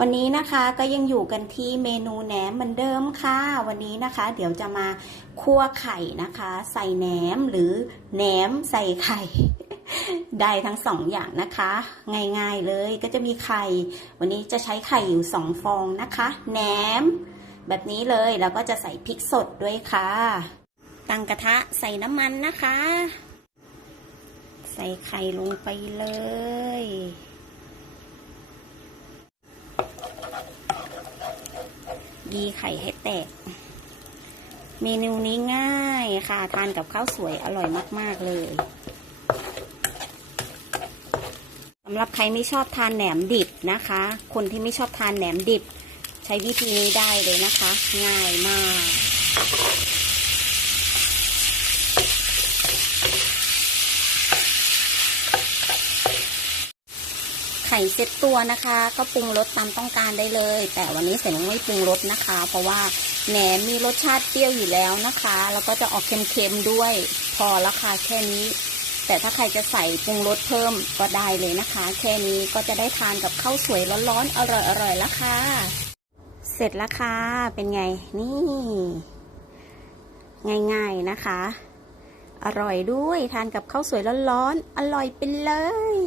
วันนี้นะคะก็ยังอยู่กันที่เมนูแหนมเหมือนเดิมค่ะ วันนี้นะคะ เดี๋ยวจะมาคั่วไข่นะคะ ใส่แหนมหรือแหนมใส่ไข่ได้ทั้งสองอย่างนะคะ ง่ายๆเลยก็จะมีไข่ วันนี้จะใช้ไข่อยู่สองฟองนะคะแหนม แบบนี้เลยแล้วก็จะใส่พริกสดด้วยค่ะ ตั้งกระทะใส่น้ำมันนะคะ ใส่ไข่ลงไปเลย ยีไข่ให้แตก เมนูนี้ง่ายค่ะ ทานกับข้าวสวยอร่อยมาก ๆ เลยสำหรับใครไม่ชอบทานแหนมดิบนะคะ คนที่ไม่ชอบทานแหนมดิบ ใช้วิธีนี้ได้เลยนะคะ ง่ายมาก ไข่เซ็ตตัวนะคะ ก็ปรุงรสตามต้องการได้เลย แต่วันนี้เสร็จไม่ปรุงรสนะคะ เพราะว่าแหนมมีรสชาติเปรี้ยวอยู่แล้วนะคะ แล้วก็จะออกเค็มๆด้วย พอราคาแค่นี้ แต่ถ้าใครจะใส่ปรุงรสเพิ่มก็ได้เลยนะคะ แค่นี้ก็จะได้ทานกับข้าวสวยร้อนๆอร่อยๆแล้วค่ะ เสร็จแล้วค่ะ เป็นไงนี่ ง่ายๆนะคะ อร่อยด้วยทานกับข้าวสวยร้อนๆอร่อยไปเลย